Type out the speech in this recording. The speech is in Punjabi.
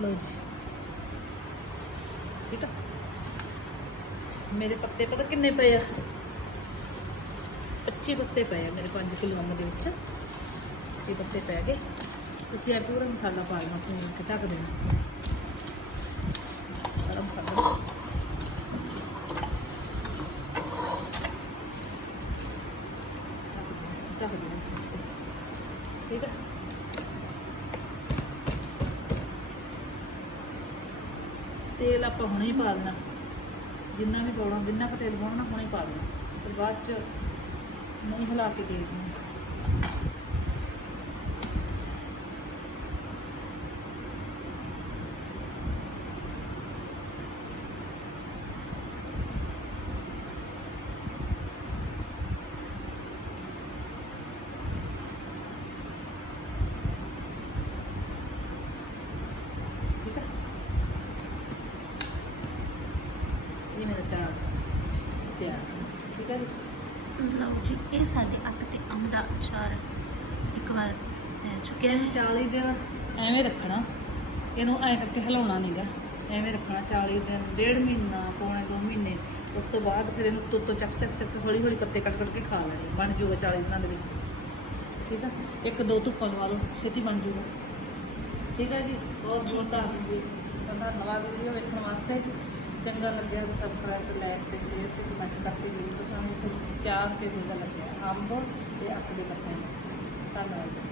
ਲਓ ਜੀ। ਠੀਕ ਆ। ਮੇਰੇ ਪੱਤੇ ਪਤਾ ਕਿੰਨੇ ਪਏ ਆ? 25 ਪੱਤੇ ਪਏ ਆ ਮੇਰੇ 5 ਕਿਲੋ ਅੰਬ ਦੇ ਵਿੱਚ। 25 ਪੱਤੇ ਪੈ ਗਏ। ਅਸੀਂ ਇਹ ਪੂਰਾ ਮਸਾਲਾ ਪਾ ਲੈਣਾ, ਪੂਰਾ ਕੇ ਢੱਕ ਦੇਣਾ। ਸਾਰਾ ਮਸਾਲਾ। ਢੱਕ ਦੇਣਾ। ਠੀਕ ਆ। ਤੇਲ ਆਪਾਂ ਹੁਣੇ ਹੀ ਪਾ ਦੇਣਾ। ਜਿੰਨਾ ਵੀ ਪਾਉਣਾ, ਜਿੰਨਾ ਕੁ ਤੇਲ ਪਾਉਣਾ ਹੁਣੇ ਪਾ ਦੇਣਾ। ਫਿਰ ਬਾਅਦ ਚ ਨਹੀਂ ਹਿਲਾ ਕੇ ਦੇ ਦੇਣਾ ਠੀਕ ਆ ਇਹ ਮੇਰਾ ਚਾਰ ਤਿਆਰ ਠੀਕ ਹੈ ਲਓ ਜੀ ਇਹ ਸਾਡੇ ਅੱਕ ਤੇ ਅੰਬ ਦਾ ਅਚਾਰ ਇੱਕ ਵਾਰ ਚੁੱਕਿਆ ਹੈ। 40 ਦਿਨ ਐਵੇਂ ਰੱਖਣਾ। ਇਹਨੂੰ ਐਂ ਕਰਕੇ ਹਿਲਾਉਣਾ ਨਹੀਂਗਾ ਐਵੇਂ ਰੱਖਣਾ 40 ਦਿਨ ਡੇਢ ਮਹੀਨਾ ਪੌਣੇ 2 ਮਹੀਨੇ। ਉਸ ਤੋਂ ਬਾਅਦ ਫਿਰ ਇਹਨੂੰ ਤੋਤੋ ਚੱਕ ਚੱਕ ਚੱਕ ਹੌਲੀ ਹੌਲੀ ਪੱਤੇ ਕੱਟ ਕੱਟ ਕੇ ਖਾ ਲੈਣੇ। ਬਣ ਜੂਗਾ 40 ਦਿਨਾਂ ਦੇ ਵਿੱਚ। ਠੀਕ ਆ? ਇੱਕ ਦੋ ਧੁੱਪਾਂ ਲਵਾ ਲਓ ਛੇਤੀ ਬਣ ਜੂਗਾ। ਠੀਕ ਹੈ ਜੀ? ਬਹੁਤ ਬਹੁਤ ਧੰਨਵਾਦ। ਧੰਨਵਾਦ ਵੀਡੀਓ ਵੇਖਣ ਵਾਸਤੇ। ਚੰਗਾ ਲੱਗਿਆ ਤਾਂ ਸਬਸਕ੍ਰਾਈਬ ਤੇ ਲਾਈਕ ਤੇ ਸ਼ੇਅਰ ਤੇ ਕਮੈਂਟ ਕਰਕੇ ਜਰੂਰ ਦੱਸਣਾ, ਇਸ ਚਾਹ ਤੇ ਹੋਜਾ ਲੱਗਿਆ। ਅੰਬ ਤੇ ਆਪਣੇ ਪੱਤੇ ਧੰਨਵਾਦ।